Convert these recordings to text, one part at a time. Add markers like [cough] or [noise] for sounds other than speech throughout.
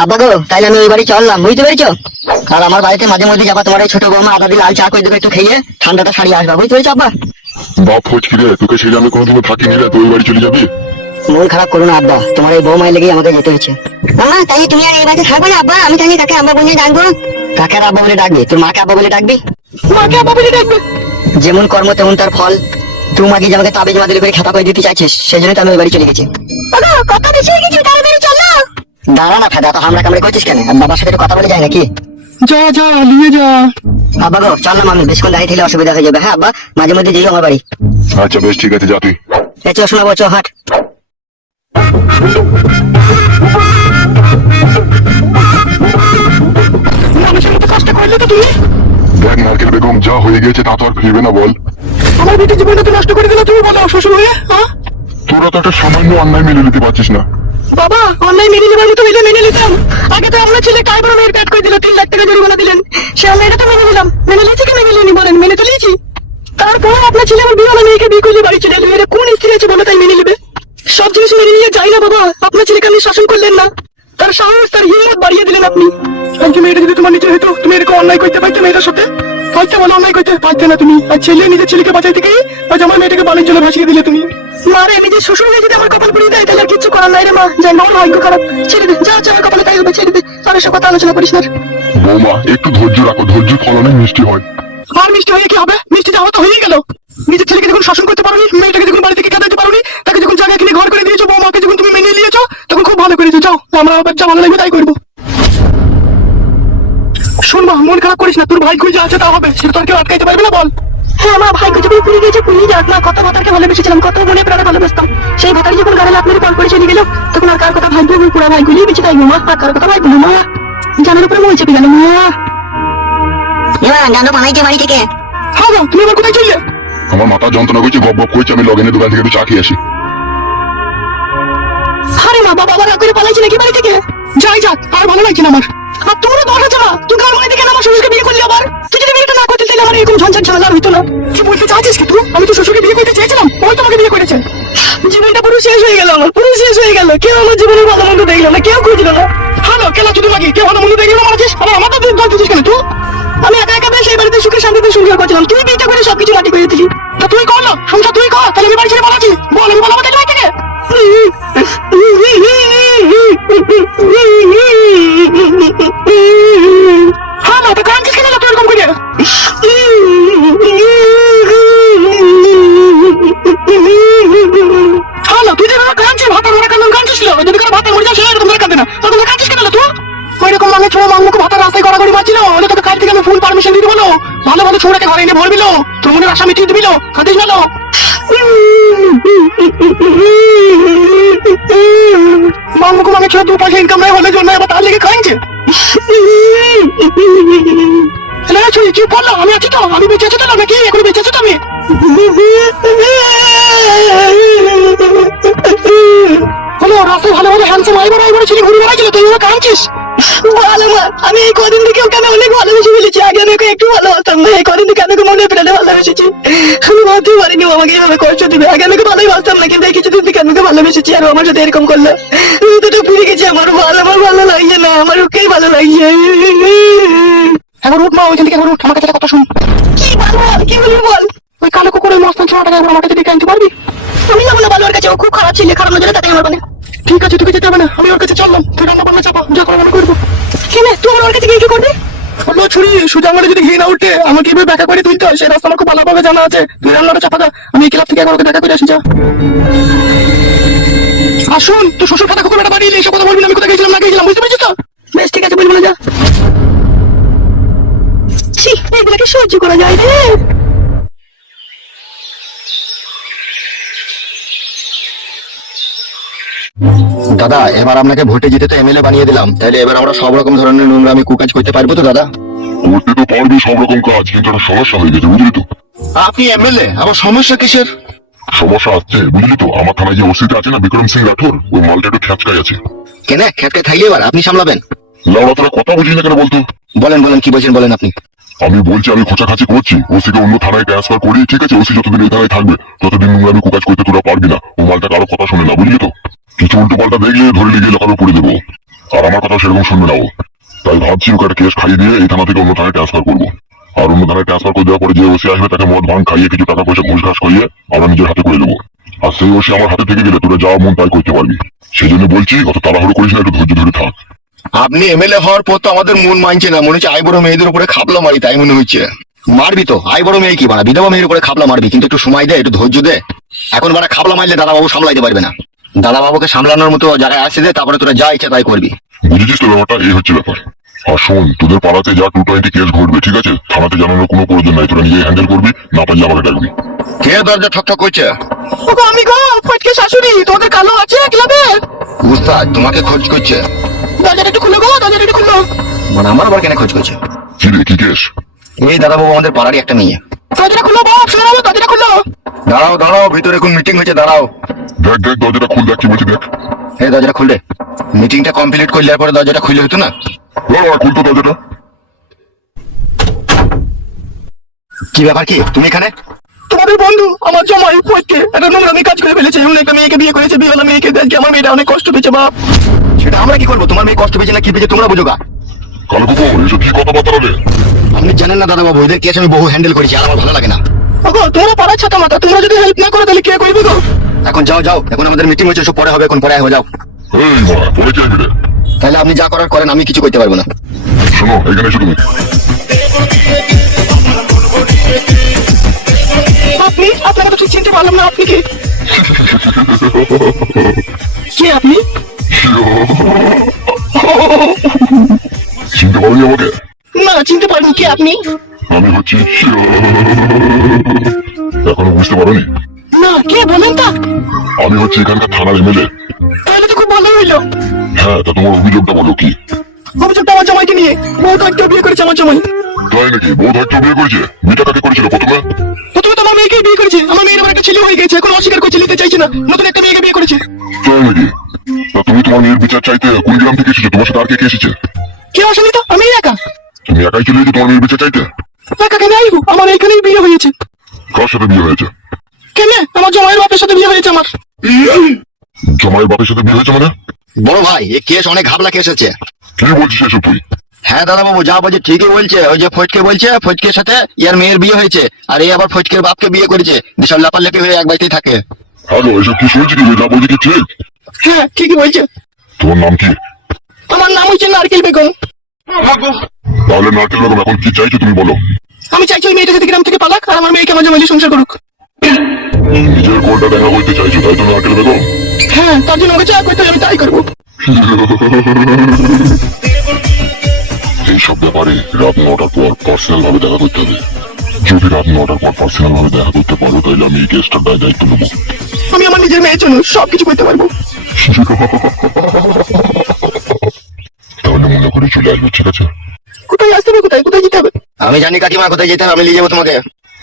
আব্বা গো তাইলে আমি ওই বাড়ি চললাম বুঝতে পেরেছ? আর আমার বাড়িতে মাঝে মধ্যে যাবা তোমার এই ছোট বৌমা আদা দিয়ে লাল চা করে দেবে একটু খেয়ে ঠান্ডাটা সারিয়ে আসবা বুঝতে পেরেছ আব্বা? বাপ ফচকি রে তোকে সেই আমি কোনোদিনও থাকি নিলে তুই বাড়ি চলে যাবি? মন খারাপ করো না আব্বা তোমার এই বৌমায় আমাকে যেতে হয়েছে। মামা তাই তুমি আর এই বাড়িতে থাকবে না আব্বা? আমি তাহলে কাকে আব্বা বলে ডাকবো। কাকে আর আব্বা বলে ডাকবি? তোর মাকে আব্বা বলে ডাকবি? মাকে আব্বা বলে ডাকবে। যেমন কর্ম তেমন তার ফল। তুই মাকে যে আমাকে তাবিজ মাদুরি করে খাতা করে দিতে চাইছিস সেই জন্য তো আমি ওই বাড়ি চলে গেছি। বাবা কত বেশি হয়ে গেছে তাড়াতাড়ি চলো দাঁড়া না ফাদা তো হামলা কামড়ে করছিস কেন? বাবার সাথে একটু কথা বলে যায় নাকি? যা যা নিয়ে যা। আব্বা গো চললাম আমি বেশক্ষণ দাঁড়িয়ে থাকলে অসুবিধা হয়ে যাবে। হ্যাঁ আব্বা মাঝে মধ্যে যেই আমার বাড়ি। আচ্ছা বেশ ঠিক আছে যা তুই এই চো শোনাবো চো হাট। মানুষের করলে তো তুমি দেখ নারকেল বেগম যা হয়ে গেছে তা তো আর ফিরবে না বল। আমার বেটি জীবনটা তো নষ্ট করে দিলে তুমি বলো শ্বশুর হয়ে হ্যাঁ? তোরা তো একটা সামান্য অন্যায় মেনে নিতে পারছিস না। বাবা, অন্যায় মেনে নেবার মতো হইলে মেনে নিতাম আগে তো আপনার ছেলে কাই বড় মেয়ের প্যাট করে দিল, তিন লাখ টাকা জরিমানা দিলেন। সে অন্যায়টা তো মেনে নিলাম। মেনে নিয়েছি কি মেনে নিনি বলেন? মেনে তো নিয়েছি। তারপর আপনার ছেলে আমার বিয়ে মেয়েকে বিয়ে করলে বাড়ি চলে এলো। কোন স্ত্রী আছে বলে তাই মেনে নেবে? সব জিনিস মেনে নিয়ে যাই না বাবা। আপনার ছেলেকে আপনি শাসন করলেন না। তার সাহস, তার হিম্মত বাড়িয়ে দিলেন আপনি। আজকে মেয়েটা যদি তোমার নিচে হতো তুমি এরকম অন্যায় করতে পারতে মেয়েটার সাথে? পারতে বলো, অন্যায় করতে পারতে না তুমি। আর ছেলে, নিজের ছেলেকে বাঁচাইতে গিয়ে আজ আমার মেয়েটাকে বাণিজ্য জলে ভাসিয়ে দিলে তুমি। মারে নিজের শ্বশুর হয়ে যদি আমার কপাল পুড়িয়ে দেয় তাহলে আর কিচ্ছু করার নাই রে মা। যাই আমার ভাগ্য খারাপ। ছেড়ে দে যা যা আমার কপালে তাই হবে ছেড়ে দে। আর এসব কথা আলোচনা করিস না। বৌমা একটু ধৈর্য রাখো ধৈর্যের ফল অনেক মিষ্টি হয়। আর মিষ্টি হয়ে কি হবে? মিষ্টি যাওয়া তো হয়েই গেল। নিজের ছেলেকে যখন শাসন করতে পারোনি মেয়েটাকে যখন বাড়ি থেকে কাটাতে পারোনি তাকে যখন জায়গা কিনে ঘর করে দিয়েছ বৌমাকে যখন তুমি মেনে নিয়েছো তখন খুব ভালো করেছ। যাও আমরা আবার যা ভালো লাগবে তাই করব। শোন মা মন খারাপ করিস না তোর ভাই খুঁজে আছে তা হবে সেটা তোর কেউ আটকাইতে পারবে না বল। হ্যাঁ আমার ভাই যখন পুরী গেছে পুরী যাক না কত ভাতারকে ভালোবেসেছিলাম কত মনে প্রাণে ভালোবাসতাম। সেই ভাতারি যখন গাড়ি আপনার কল করে চলে গেল তখন আর কার কথা ভাববো? আমি পুরা ভাই গুলিয়ে বেঁচে থাকব মা আর কার কথা ভাববো মা জানার উপরে মন চেপে গেল মা। এবার গান্ড বানাইছে বাড়ি থেকে। হ্যাঁ গো, তুমি আবার কোথায় চললে আমার মাথা যন্ত্রণা করছে গপ গপ করছে আমি লগেনের দোকান থেকে একটু চা খেয়ে আসি। আরে মা বাবা রাগ করে পালাইছে নাকি বাড়ি থেকে? যাই যাক আর ভালো লাগছে না আমার। আর দশ আছে না তুই গান বাড়ি থেকে আমার শ্বশুরকে বিয়ে করলি আবার? তুই যদি বিয়েটা না করতে তাহলে আমার এরকম ঝঞ্ঝাট ঝামেলা হইতো না। কি বলতে চাচ্ছিস কি তুই? আমি তো শ্বশুরকে বিয়ে করতে চেয়েছিলাম, ওই তোমাকে বিয়ে করেছে। জীবনটা পুরো শেষ হয়ে গেল আমার, পুরো শেষ হয়ে গেল। কেউ আমার জীবনের ভালো মন্দ দেখল না, কেউ খুঁজলো না। হ্যালো, কেলা যদি লাগে কেউ ভালো মন্দ দেখল না মারাছিস আবার আমার তো দল দিচ্ছিস কেন তুই? আমি একা একা সেই বাড়িতে সুখে শান্তিতে সংসার করছিলাম। তুই বিয়েটা করে সবকিছু মাটি করে দিলি। তা তুই কর না, সংসার তুই কর, তাহলে আমি বাড়ি ছেড়ে পালাচ্ছি। বল, আমি পালাবো তাহলে বাড়ি থেকে। আমি ফুল পারমিশন দিয়ে বলো ভালো ভালো ছোড়াকে ঘরে এনে ভরবিল মনে আশা মিটিয়ে দিবিল কাঁদিস না মামুকে মানে ছোট দু পয়সা ইনকাম নাই, হলে জন্য এবার তার লেগে খাইছে। আমি আছি তো, আমি বেঁচে আছি তো নাকি? এখন বেঁচে আছি তো আমি? হলো রাস্তায় ভালো ভালো হ্যান্ডসাম আইবার আইবার ছেলে, ঘুরে বেড়াচ্ছিল তুই কাঁদছিস? ভালো মা আমি এই কদিন থেকে ওকে আমি অনেক ভালোবেসে ফেলেছি। আগে আমি ওকে একটু ভালোবাসতাম না। এই কদিন থেকে আমি ওকে মনে প্রাণে ভালোবেসেছি। আমি ভাবতেই পারিনি আমাকে এভাবে কষ্ট দিবে। আগে আমি ওকে ভালোই বাসতাম না কিন্তু এই কিছুদিন থেকে আমি ওকে ভালোবেসেছি আর আমার সাথে এরকম করল। তো পুড়ে গেছি আমার ভালো আমার ভালো লাগছে না আমার ওকেই ভালো লাগছে। এখন উঠ মা ওইখান থেকে এখন উঠ আমার কাছে কথা শুন। কি বল কি বলবি বল? ওই কালো কুকুরের মস্তান ছোটটাকে একবার আমার কাছে ডেকে আনতে পারবি? আমি যাব না ভালো ওর কাছে। ও খুব খারাপ ছিল খারাপ নজরে তাকে আমার মানে। ঠিক আছে তোকে যেতে হবে না। আমি ওর কাছে চললাম। তুই রান্না বান্না চাপা। যা করার আমি করব। কেন তুই আমার ওর কাছে গিয়ে কি করবি? হলো ছুরি সোজা আমার যদি ঘি না উঠে আমাকে এভাবে দেখা করে তুলতে হয় সেই রাস্তা আমার খুব ভালোভাবে জানা আছে। তুই রান্নাটা চাপা দা আমি এই ক্লাব থেকে একবার ওকে দেখা করে আসি যা। আসুন তুই শ্বশুর খাতা কুকুরটা বাড়িয়ে এসব কথা বলবি না। আমি কোথায় গেছিলাম না গেছিলাম বুঝতে পেরেছিস তো? বেশ ঠিক আছে বলব না যা। ছি এগুলোকে সহ্য করা যায় রে। দাদা এবার আপনাকে ভোটে জিতে তো এমএলএ বানিয়ে দিলাম। তাহলে এবার আমরা সব রকম ধরনের নোংরা আমি কুকাজ করতে পারব তো দাদা? করতে তো পারবি সব রকম কাজ কিন্তু একটা সমস্যা হয়ে গেছে বুঝলি তো? আপনি এমএলএ আবার সমস্যা কিসের? সমস্যা আছে বুঝলি তো আমার থানায় যে ওসিটা আছে না বিক্রম সিং রাঠোর ওই মালটা একটু খ্যাচকাই আছে। কেন? থাকলে এবার আপনি সামলাবেন। লাউড়া তোরা কথা বুঝলি না কেন বলতো? বলেন বলেন কি বলছেন বলেন আপনি? আমি বলছি আমি খোঁচাখাচি করছি ওসিকে অন্য থানায় ট্রান্সফার করি ঠিক আছে ওসি যতদিন এই থানায় থাকবে ততদিন নোংরামি কুকাজ করতে তোরা পারবি না ও মালটা কারও কথা শোনে না বুঝলি তো? কিছু উল্টো পাল্টা দেখলে ধরে লিগে লোকানো পড়ে দেবো। আর আমার কথা সেরকম শুনবে না ও। তাই ভাবছি ওকে একটা কেস খাইয়ে দিয়ে এই থানা থেকে অন্য থানায় ট্রান্সফার করব। আর অন্য থানায় ট্রান্সফার করে দেওয়ার পরে যে ওসি আসবে তাকে মদ ভাঙ খাইয়ে কিছু টাকা পয়সা ঘুষ ঘাস করিয়ে আমরা নিজের হাতে করে দেবো। আর সেই ওসি আমার হাতে থেকে গেলে তোরা যা মন তাই করতে পারবি। সেই জন্য বলছি, অত তাড়াহুড়ো করিস না, একটু ধৈর্য ধরে থাক। আপনি এমএলএ হওয়ার পর তো আমাদের মন মানছে না। মনে হচ্ছে আই বড় মেয়েদের উপরে খাপলা মারি, তাই মনে হচ্ছে। মারবি তো। আই বড় মেয়ে কি বাড়া বিধবা মেয়ের উপরে খাপলা মারবি। কিন্তু একটু সময় দে, একটু ধৈর্য দে। এখন বাড়া খাপলা মারলে দাদা বাবু সামলাইতে পারবে না। দাদা বাবুকে সামলানোর মতো জায়গায় আসে তারপরে তোরা যা ইচ্ছা তাই করবি। বুঝেছিস তো ব্যাপারটা এই হচ্ছে ব্যাপার। আর শোন তোদের পাড়াতে যা টু টোয়েন্টি কেস ঘটবে ঠিক আছে? থানাতে জানানোর কোনো প্রয়োজন নাই তোরা নিজে হ্যান্ডেল করবি না পারলে আমাকে ডাকবি। কে দরজা ঠক ঠক করছে? ওগো আমি গো ফটকে শাশুড়ি তোমাদের কালো আছে ক্লাবে উস্তাদ তোমাকে খোঁজ করছে। দরজাটা একটু খুলো গো দরজাটা একটু খুলো। মানে আমার আবার কেন খোঁজ করছে? কি রে কি কেস এই দাদা বাবু আমাদের পাড়ারই একটা মেয়ে। দরজাটা খুলো বাপ বাবু দরজাটা খুলো। দাঁড়াও দাঁড়াও ভিতরে এখন মিটিং হয়েছে দাঁড়াও। দেখ দেখ দরজাটা খুল দেখ কি বলছি দেখ। এই দরজাটা খুললে মিটিংটা কমপ্লিট করলে পরে দরজাটা খুলে হতো না? বাবা খুলতো দরজাটা। কি ব্যাপার কি? তুমি এখানে? তোমাদের বন্ধু আমার জামাই ফটকে একটা নোংরামি কাজ করে ফেলেছে। এমন একটা মেয়েকে বিয়ে করেছে বিয়ে হলো মেয়েকে। দেখে আমার মেয়েটা অনেক কষ্ট পেয়েছে বাপ। সেটা আমরা কি করব? তোমার মেয়ে কষ্ট পেয়েছে না কি পেয়েছে তোমরা বুঝো গা। কালো কুকুর এসব কি কথাবার্তা রে? আপনি জানেন না দাদা বাবু এদের কেস আমি বহু হ্যান্ডেল করেছি আর আমার ভালো লাগে না। ওগো তোমরা পাড়া ছাতা মাতা তোমরা যদি হেল্প না করো তাহলে কে করবে গো? এখন যাও যাও এখন আমাদের মিটিং সব পরে হবে এখন হয়ে যাও। তাহলে আপনি যা করার করেন আমি কিছু করতে পারব না। শোনো এখানে এসো তুমি। আপনি? আপনাকে তো ঠিক চিনতে পারলাম না আপনি কে? কে আপনি? চিনতে পারবি আমাকে। না চিনতে পারিনি কে আপনি? আমি হচ্ছি এখনও বুঝতে পারোনি? না কে বলেন তা? আমি হচ্ছে এখানকার থানার এমএলএ। তাহলে তো খুব ভালো হইল। হ্যাঁ তা তোমার অভিযোগটা বলো কি? অভিযোগটা আমার জামাইকে নিয়ে। বউ বিয়ে করেছে আমার জামাই। তাই নাকি? বউ বিয়ে করেছে। কাকে করেছিল প্রথমে? প্রথমে তো আমার মেয়েকে বিয়ে করেছে। আমার মেয়ের আবার একটা ছেলে হয়ে গেছে এখন অস্বীকার করছে নিতে চাইছে না। নতুন একটা মেয়েকে বিয়ে করেছে। তাই নাকি? তা তুমি তোমার মেয়ের বিচার চাইতে কোন গ্রাম থেকে এসেছ তোমার সাথে আর কে কে এসেছে? কেউ আসেনি তো? আমি একা। তুমি একাই চলে এসেছ তোমার মেয়ের বিচার চাইতে? একা কেন আইবো? আমার এখানেই বিয়ে হয়েছে। কার সাথে বিয়ে হয়েছে? কেন? আমার জামাইয়ের বাপের সাথে বিয়ে হয়েছে আমার। জমায়ের বাপের সাথে বিয়ে হয়েছে মানে? বড় ভাই এই কেস অনেক ঘাবলা কেস হচ্ছে। কি বলছিস এসব তুই? হ্যাঁ দাদা বাবু যা বলছে ঠিকই বলছে। ওই যে ফটকে বলছে ফটকের সাথে ইয়ার মেয়ের বিয়ে হয়েছে। আর এই আবার ফটকের বাপকে বিয়ে করেছে। যেসব লাপালাপি হয়ে এক বাড়িতেই থাকে। হ্যালো এসব কি শুনছি কি যা বলছি কি ঠিক? হ্যাঁ ঠিকই বলছে। তোমার নাম কি? আমার নাম হচ্ছে নারকেল বেগম। তাহলে নারকেল বেগম এখন কি চাইছো তুমি বলো? আমি চাইছি ওই মেয়েটা যদি গ্রাম থেকে পালাক আর আমার মেয়েকে আমার জামাই সংসার করুক। নিজের কোলটা দেখা করতে চাইছো তাই তো নারকেল বেগম? হ্যাঁ তার জন্য ওকে যা করতে হবে আমি তাই করব। এইসব ব্যাপারে রাত নটার পর পার্সোনাল ভাবে দেখা করতে হবে। যদি রাত নটার পর পার্সোনাল ভাবে দেখা করতে পারো তাহলে আমি এই কেসটার দায় দায়িত্ব নেব। আমি আমার নিজের মেয়ের জন্য সবকিছু করতে পারব। [laughs] ঠিক আছে। কোথায় আসতে হবে কোথায়? কোথায় যেতে হবে? আমি জানি কাকিমা কোথায় যেতে হবে, আমি নিয়ে যাব তোমাকে।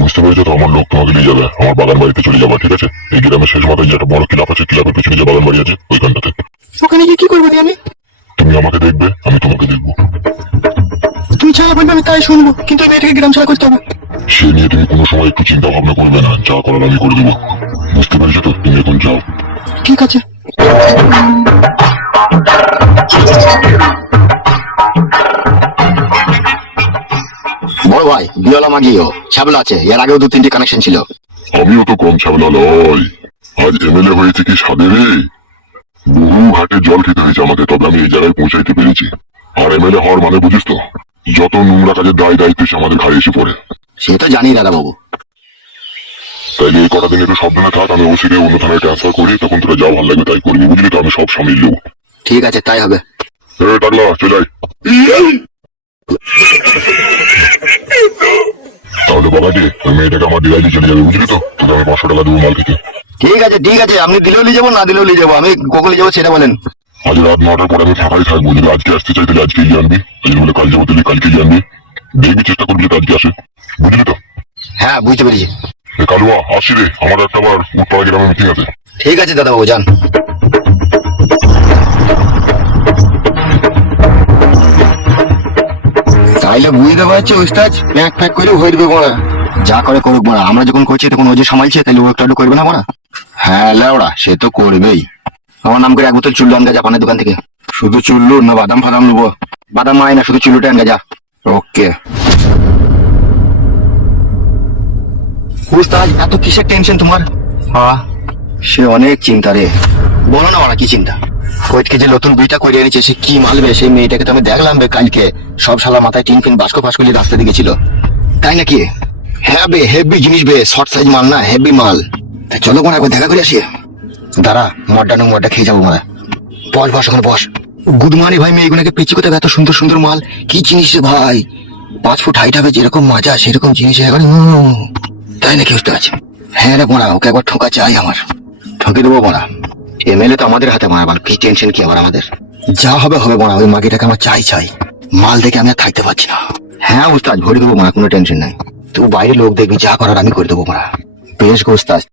বুঝতে পেরেছ তো আমার লোক তোমাকে নিয়ে যাবে। আমার বাগান বাড়িতে চলে যাবে ঠিক আছে? এই গ্রামের শেষ মাথায় যে একটা বড় ক্লাব আছে ক্লাবের পেছনে যে বাগান বাড়ি আছে ওইখানটাতে। ওখানে গিয়ে কি করব আমি? তুমি আমাকে দেখবে আমি তোমাকে দেখব। তুমি যা বলবে আমি তাই শুনব কিন্তু এই মেয়েটাকে গ্রাম ছাড়া করতে হবে। সে নিয়ে তুমি কোনো সময় একটু চিন্তা ভাবনা করবে না যা করার আমি করে দেবো। বুঝতে পেরেছ তো? তুমি এখন যাও। ঠিক আছে। বিয়লা মাগিও ছাবলা আছে এর আগেও দু তিনটি কানেকশন ছিল। আমিও তো কম ছাবলা লয় আজ এমএলএ হয়েছে কি সাদে রে? বহু ঘাটে জল খেতে হয়েছে আমাকে তবে আমি এই জায়গায় পৌঁছাইতে পেরেছি। আর এমএলএ হওয়ার মানে বুঝিস তো? যত নোংরা কাজের দায় দায়িত্ব সে আমাদের ঘাড়ে এসে পড়ে। সে তো জানি দাদা বাবু তাইলে এই কটা দিন একটু সাবধানে থাক আমি ওসিকে অন্য থানায় ট্রান্সফার করি তখন তোরা যা ভালো লাগবে তাই করবি বুঝলি তো? আমি সব সামলিয়ে নেব ঠিক আছে তাই হবে। টাকলা চলে যাই তাহলে বাবাজি ওই মেয়েটাকে আমার ডিরাইলি চলে যাবে বুঝলি তো? তোকে আমি পাঁচশো টাকা দেবো মাল থেকে ঠিক আছে ঠিক আছে আপনি দিলেও নিয়ে যাব না দিলেও নিয়ে যাব আমি কখন যাব সেটা বলেন। আজ রাত নটার পরে আমি ফাঁকাই থাকব যদি আজকে আসতে চাই তাহলে আজকে গিয়ে আনবি। আর যদি বলে কাল যাব তাহলে কালকে গিয়ে আনবি। দেখবি চেষ্টা করবি আজকে আসে। বুঝলি তো? হ্যাঁ বুঝতে পেরেছি। কালুয়া আসি রে। আমার একটা আবার উত্তরা গ্রামে মিটিং আছে। ঠিক আছে দাদা বাবু যান। তাইলে বুঝতে পারছি ওস্তাদ প্যাক প্যাক করে হয়ে দেবে বড়া যা করে করুক বড়া আমরা যখন করছি তখন ও যে সামালছে তাহলে ও একটু করবে না বড়া? হ্যাঁ লেওড়া সে তো করবেই। আমার নাম করে এক বোতল চুল্লান গা জাপানের দোকান থেকে। শুধু চুল্লু না বাদাম ফাদাম নেব। বাদাম আয় না শুধু চুল্লুটা আনগে যা। ওকে। উস্তাদ এত কিসের টেনশন তোমার? হ্যাঁ। সে অনেক চিন্তা রে। বলো না ওরা কি চিন্তা? কইটকে যে নতুন বিটা করে এনেছে সে কি মালবে? সেই মেয়েটাকে তো আমি দেখলাম বে কালকে। সব শালা মাথায় টিন ফিন বাস্কো ফাস্ক নিয়ে রাস্তা দিকে ছিল। তাই নাকি? হ্যাঁ বে হেভি জিনিস বে শর্ট সাইজ মাল না হেভি মাল। চলো কোন একবার দেখা করে আসি। দাঁড়া মডটা নো মডটা খেয়ে যাব মারা বস বস ওখানে বস। গুড মর্নিং ভাই মেয়েগুলোকে পিচি কোথায় এত সুন্দর সুন্দর মাল। কি জিনিস ভাই? পাঁচ ফুট হাইট হবে যেরকম মাজা সেরকম জিনিস উম, তাই নাকি উস্তাদ হ্যাঁ রে মোড়া ওকে একবার ঠোকা চাই আমার। ঠকে দেবো মোড়া এমএলএ তো আমাদের হাতে মারা বল কি টেনশন কি আবার আমাদের? যা হবে হবে মোড়া ওই মাগিটাকে আমার চাই চাই। মাল দেখে আমি আর থাকতে পারছি না। হ্যাঁ উস্তাদ ভরে দেবো, মা, কোনো টেনশন নাই। তুই বাইরে লোক দেখবি, যা করার আমি করে দেবো, মা। বেশ গো উস্তাদ